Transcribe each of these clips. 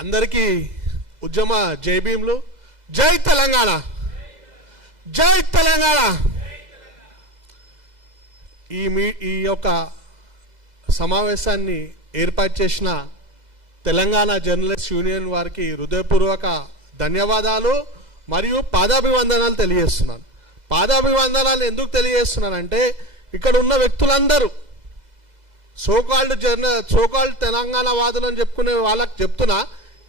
అందరికీ ఉద్యమ జై భీమ్లు. జై తెలంగాణ, జై తెలంగాణ. ఈ యొక్క సమావేశాన్ని ఏర్పాటు చేసిన తెలంగాణ జర్నలిస్ట్ యూనియన్ వారికి హృదయపూర్వక ధన్యవాదాలు మరియు పాదాభివందనాలు తెలియజేస్తున్నాను. పాదాభివందనాలు ఎందుకు తెలియజేస్తున్నానంటే ఇక్కడ ఉన్న వ్యక్తులందరూ సోకాల్డ్ తెలంగాణ వాదులు అని చెప్పుకునే వాళ్ళకి చెప్తున్నా,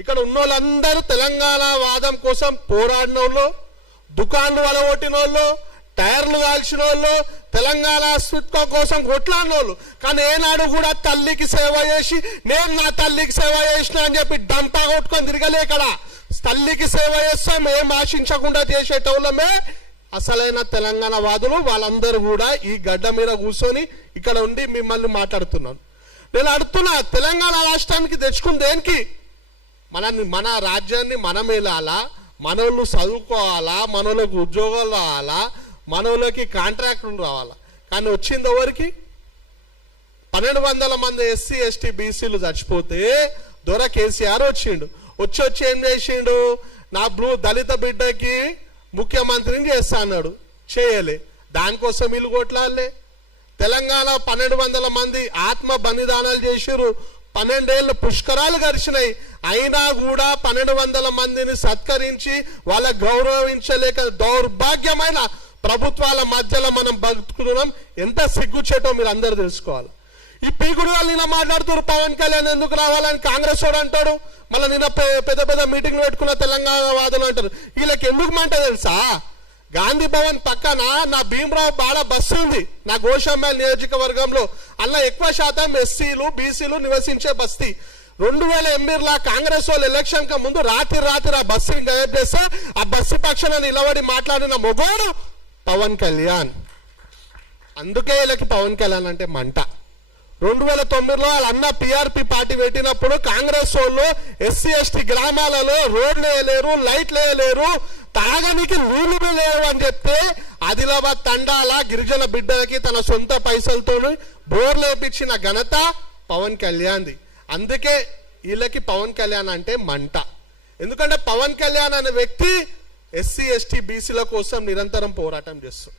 ఇక్కడ ఉన్న వాళ్ళందరూ తెలంగాణ వాదం కోసం పోరాడిన వాళ్ళు, దుకాన్లు వలగొట్టిన వాళ్ళు, టైర్లు కాల్చిన వాళ్ళు, తెలంగాణ అస్తిత్వం కోసం కొట్లాడిన వాళ్ళు. కానీ ఏనాడు కూడా తల్లికి సేవ చేసి నేను నా తల్లికి సేవ చేసిన అని చెప్పి డంపా కొట్టుకొని తిరగలే. ఇక్కడ తల్లికి సేవ చేస్తాం ఏం ఆశించకుండా చేసేటోళ్ళమే అసలైన తెలంగాణ వాదులు. వాళ్ళందరూ కూడా ఈ గడ్డ మీద కూర్చొని ఇక్కడ ఉండి మిమ్మల్ని మాట్లాడుతున్నాను. నేను అడుగుతున్నా, తెలంగాణ రాష్ట్రానికి తెచ్చుకుని దేనికి? మన రాజ్యాన్ని మనం వెళ్ళాలా, మనోళ్ళు చదువుకోవాలా, మనోళ్ళకి ఉద్యోగాలు రావాలా, మనోళ్ళకి కాంట్రాక్టులు రావాలా. కానీ వచ్చింది ఎవరికి? 1200 మంది ఎస్సీ ఎస్టీ బీసీలు చచ్చిపోతే దొర కేసీఆర్ వచ్చి ఏం చేసిండు? నా దళిత బిడ్డకి ముఖ్యమంత్రిని చేస్తా అన్నాడు, చేయలే. దానికోసం వీళ్ళు కొట్లాడలే. తెలంగాణ 1200 మంది ఆత్మ బలిదానాలు చేసిరు, 12 ఏళ్ళు పుష్కరాలు గడిచినాయి. అయినా కూడా 1200 మందిని సత్కరించి వాళ్ళ గౌరవించలేక దౌర్భాగ్యమైన ప్రభుత్వాల మధ్యలో మనం బతుకుతున్నాం. ఎంత సిగ్గుచేటో మీరు అందరూ తెలుసుకోవాలి. ఈ పీకుడు వాళ్ళు నిన్న మాట్లాడుతున్నారు, పవన్ కళ్యాణ్ ఎందుకు రావాలని కాంగ్రెస్ వాడు అంటాడు. మళ్ళీ నిన్న పెద్ద పెద్ద మీటింగ్లు పెట్టుకున్న తెలంగాణ వాదులు అంటారు. వీళ్ళకి ఎందుకు మాట తెలుసా? గాంధీ భవన్ పక్కన నా భీమరావు బాడ బస్సు ఉంది, నా గోషామల్ నియోజకవర్గంలో. అలా ఎక్కువ శాతం ఎస్సీలు బీసీలు నివసించే బస్తీ. 2008లో కాంగ్రెస్ వాళ్ళు ఎలక్షన్ కి ముందు రాత్రి ఆ బస్సుని గైడ్ చేస్తే ఆ బస్సు పక్షాన నిలబడి మాట్లాడిన మొగోడు పవన్ కళ్యాణ్. అందుకే వీళ్ళకి పవన్ కళ్యాణ్ అంటే మంట. 2009లో వాళ్ళ అన్న పిఆర్పి పార్టీ పెట్టినప్పుడు కాంగ్రెస్ వాళ్ళు ఎస్సీ ఎస్టీ గ్రామాలలో రోడ్లు వేయలేరు, లైట్లు వేయలేరు, తాగనికి నీళ్లు లేవు అని చెప్తే ఆదిలాబాద్ తండాల గిరిజన బిడ్డలకి తన సొంత పైసలతో బోర్లు వేపించిన ఘనత పవన్ కళ్యాణ్ది. అందుకే వీళ్ళకి పవన్ కళ్యాణ్ అంటే మంట. ఎందుకంటే పవన్ కళ్యాణ్ అనే వ్యక్తి ఎస్సీ ఎస్టీ బీసీల కోసం నిరంతరం పోరాటం చేస్తాం.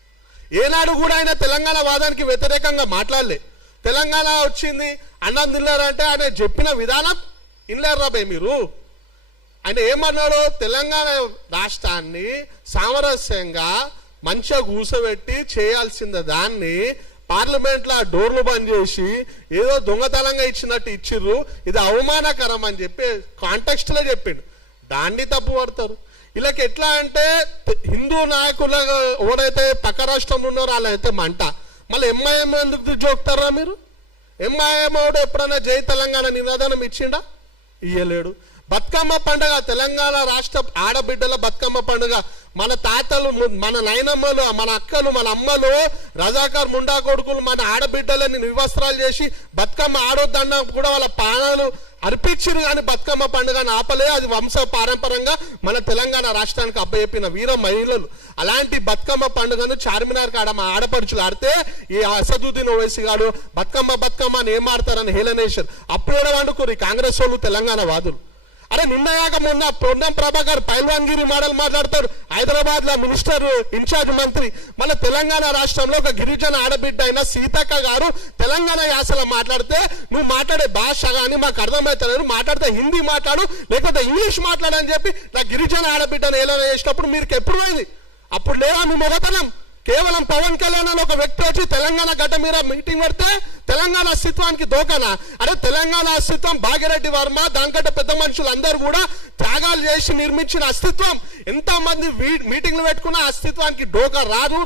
ఏనాడు కూడా ఆయన తెలంగాణ వాదానికి వ్యతిరేకంగా మాట్లాడలే. తెలంగాణ వచ్చింది అన్నం తిన్నారంటే ఆయన చెప్పిన విధానం ఇన్లేరు బే మీరు. ఆయన ఏమన్నాడు? తెలంగాణ రాష్ట్రాన్ని సామరస్యంగా మంచిగా కూసబెట్టి చేయాల్సిన దాన్ని పార్లమెంట్లో డోర్లు బంద్ చేసి ఏదో దొంగతనంగా ఇచ్చినట్టు ఇచ్చిర్రు, ఇది అవమానకరం అని చెప్పి కాంటెక్స్ట్ లో చెప్పిండు. దాన్ని తప్పు పడతారు. వీళ్ళకి ఎట్లా అంటే హిందూ నాయకుల ఎవరైతే పక్క రాష్ట్రంలో ఉన్నారో వాళ్ళైతే మంట. మళ్ళీ ఎంఐఎం ఎందుకు జోక్తారా మీరు? ఎంఐఎం వాడు ఎప్పుడైనా జై తెలంగాణ నినాదనం ఇచ్చిండా? ఇయ్యలేడు. బతుకమ్మ పండుగ, తెలంగాణ రాష్ట్ర ఆడబిడ్డల బతుకమ్మ పండుగ, మన తాతలు, మన నాయనమ్మలు, మన అక్కలు, మన అమ్మలు, రజాకార్ ముండా కొడుకులు మన ఆడబిడ్డలని నిర్వస్త్రాలు చేసి బతుకమ్మ ఆడొద్దన్న కూడా వాళ్ళ ప్రాణాలు అర్పించిరు. కానీ బతుకమ్మ పండుగను ఆపలే. అది వంశ పారంపరంగా మన తెలంగాణ రాష్ట్రానికి అప్పచెప్పిన వీర మహిళలు. అలాంటి బతుకమ్మ పండుగను చార్మినార్ కాడ మా ఆడపడుచులు ఆడితే ఈ అసదుద్దీన్ ఓవైసీ గారు బతుకమ్మ అని ఏం ఆడతారని హేళనేశారు. అప్పుడే వండుకోరు ఈ కాంగ్రెస్ వాళ్ళు తెలంగాణ వాదులు. అరే నిన్నయాక మొన్న పొన్నం ప్రభాకర్ పైల్వాన్గిరి మోడల్ మాట్లాడతారు. హైదరాబాద్ లో మినిస్టర్ ఇన్ఛార్జ్ మంత్రి. మన తెలంగాణ రాష్ట్రంలో ఒక గిరిజన ఆడబిడ్డ అయిన సీతక్క గారు తెలంగాణ యాసలో మాట్లాడితే నువ్వు మాట్లాడే భాష కానీ మాకు అర్థమవుతలేదు, మాట్లాడితే హిందీ మాట్లాడు లేకపోతే ఇంగ్లీష్ మాట్లాడని చెప్పి నా గిరిజన ఆడబిడ్డను ఏదైనా చేసినప్పుడు మీరు ఎప్పుడు పోయింది? అప్పుడు లేదా మీ మొగతనం? కేవలం పవన్ కళ్యాణ్ అని ఒక వ్యక్తి వచ్చి తెలంగాణ గడ్డ మీద మీటింగ్ పెడితే తెలంగాణ అస్తిత్వానికి దోకనా? అరే తెలంగాణ అస్తిత్వం భాగ్యరెడ్డి వర్మ దానికంటే పెద్ద మనుషులు అందరూ కూడా త్యాగాలు చేసి నిర్మించిన అస్తిత్వం. ఎంతమంది మీటింగ్లు పెట్టుకున్న అస్తిత్వానికి డోకా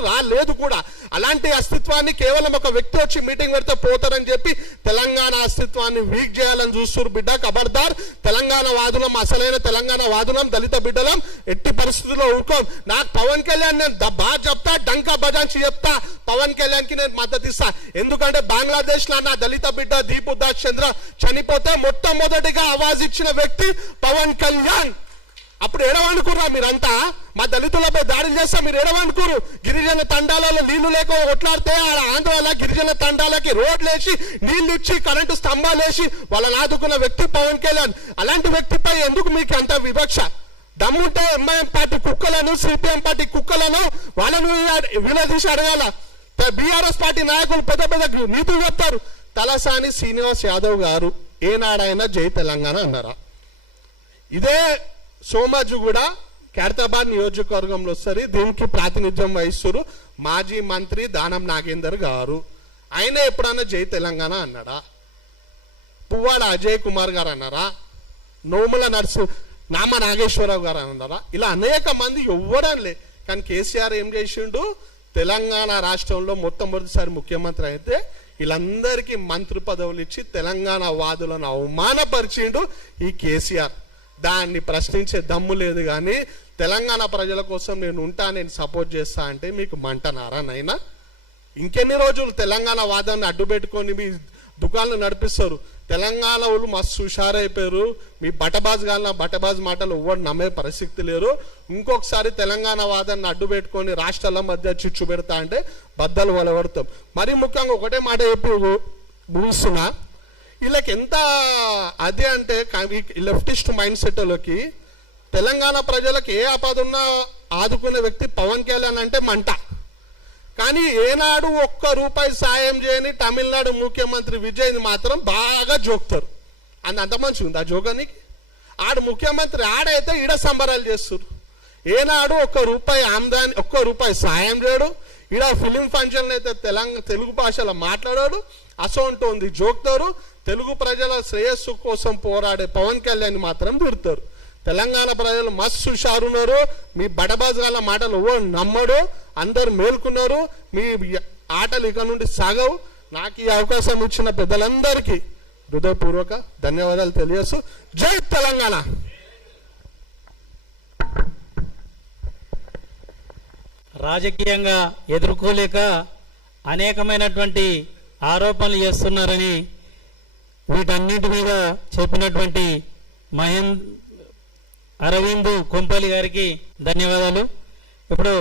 రాలేదు కూడా. అలాంటి అస్తిత్వాన్ని కేవలం ఒక వ్యక్తి వచ్చి మీటింగ్ పెడితే పోతారని చెప్పి తెలంగాణ అస్తిత్వాన్ని వీక్ చేయాలని చూస్తున్నారు. బిడ్డ ఖబర్దార్, తెలంగాణ వాదులం, అసలైన తెలంగాణ వాదులం, దళిత బిడ్డలం ఎట్టి పరిస్థితుల్లో ఊరుకోం. నాకు పవన్ కళ్యాణ్ నేను బాగా చెప్తా, డంకా బజాంచి చెప్తా, పవన్ కళ్యాణ్ కి నేను మద్దతు ఇస్తా. ఎందుకంటే బంగ్లాదేశ్ లో నా దళిత బిడ్డ దీపు దాస్ చంద్ర చనిపోతే మొట్టమొదటిగా ఆవాజ్ ఇచ్చిన వ్యక్తి పవన్ కళ్యాణ్. అప్పుడు ఏడవనుకుర్రా మీరంతా? మా దళితులపై దాడులు చేస్తా మీరు ఏడవనుకురు? గిరిజన తండాలలో నీళ్లు లేక కొట్లాడితే ఆంధ్రాల గిరిజన తండాలకి రోడ్లు వేసి నీళ్లు ఇచ్చి కరెంటు స్తంభాలు వేసి వాళ్ళని ఆదుకున్న వ్యక్తి పవన్ కళ్యాణ్. అలాంటి వ్యక్తిపై ఎందుకు మీకు అంత వివక్ష? దమ్ముంటే ఎంఐఎం పార్టీ కుక్కలను, సిపిఎం పార్టీ కుక్కలను వాళ్ళను వినదీసి అడగాల. బీఆర్ఎస్ పార్టీ నాయకులు పెద్ద పెద్ద నీతులు చెప్తారు. తలసాని శ్రీనివాస్ యాదవ్ గారు ఏనాడైనా జై తెలంగాణ అన్నారా? ఇదే సోమాజు కూడా ఖైరతాబాద్ నియోజకవర్గంలో వస్తారు. దీనికి ప్రాతినిధ్యం వహిస్తారు మాజీ మంత్రి దానం నాగేందర్ గారు. ఆయన ఎప్పుడన్నా జై తెలంగాణ అన్నాడా? పువ్వాడ అజయ్ కుమార్ గారు అన్నారా? నోముల నామ నాగేశ్వరరావు గారు అన్నారా? ఇలా అనేక మంది ఎవ్వడలే. కానీ కేసీఆర్ ఏం చేసిండు? తెలంగాణ రాష్ట్రంలో మొట్టమొదటిసారి ముఖ్యమంత్రి అయితే వీళ్ళందరికీ మంత్రి పదవులు ఇచ్చి తెలంగాణ వాదులను అవమానపరిచిండు ఈ కేసీఆర్. దాన్ని ప్రశ్నించే దమ్ము లేదు. కానీ తెలంగాణ ప్రజల కోసం నేను ఉంటా, నేను సపోర్ట్ చేస్తా అంటే మీకు మంటనారా నైనా? ఇంకెన్ని రోజులు తెలంగాణ వాదాన్ని అడ్డు పెట్టుకొని మీ దుకాణాలు నడిపిస్తారు? తెలంగాణ వాళ్ళు మస్తు హుషారైపోయారు. మీ బటబాజ్ మాటలు ఎవ్వరు నమ్మే పరిస్థితి లేరు. ఇంకొకసారి తెలంగాణ వాదాన్ని అడ్డు పెట్టుకొని రాష్ట్రాల మధ్య చిచ్చు పెడతా అంటే బద్దలు వలవడతాం. మరీ ముఖ్యంగా ఒకటే మాట చెప్పి ముగిస్తున్నా, వీళ్ళకి ఎంత అదే అంటే లెఫ్టిస్ట్ మైండ్ సెట్లోకి తెలంగాణ ప్రజలకు ఏ ఆపద ఉన్నా ఆదుకునే వ్యక్తి పవన్ కళ్యాణ్ అంటే మంట. కానీ ఏనాడు ఒక్క రూపాయి సాయం చేయని తమిళనాడు ముఖ్యమంత్రి విజయ్ని మాత్రం బాగా జోక్తారు. అంత మంచిగా ఉంది ఆ జోగానికి. ఆడు ముఖ్యమంత్రి ఆడైతే ఈడ సంబరాలు చేస్తారు. ఏనాడు ఒక్క రూపాయి ఆమ్దాని, ఒక్క రూపాయి సాయం చేయడు. ఈడ ఫిలిం ఫంక్షన్లు అయితే తెలుగు భాషలో మాట్లాడాడు. అసోంటో ఉంది జోక్తారు. తెలుగు ప్రజల శ్రేయస్సు కోసం పోరాడే పవన్ కళ్యాణ్ మాత్రం తిడతారు. తెలంగాణ ప్రజలు మస్తు హుషారున్నారు. మీ బటబాజాల మాటలు ఓ నమ్మడు. అందరు మేల్కున్నారు. మీ ఆటలు ఇక నుండి సాగవు. నాకు ఈ అవకాశం ఇచ్చిన పెద్దలందరికీ హృదయపూర్వక ధన్యవాదాలు తెలియజేస్తూ జై తెలంగాణ. రాజకీయంగా ఎదుర్కోలేక అనేకమైనటువంటి ఆరోపణలు చేస్తున్నారని వీటన్నిటి మీద చెప్పినటువంటి అరవింద్ కొంపల్లి గారికి ధన్యవాదాలు. ఇప్పుడు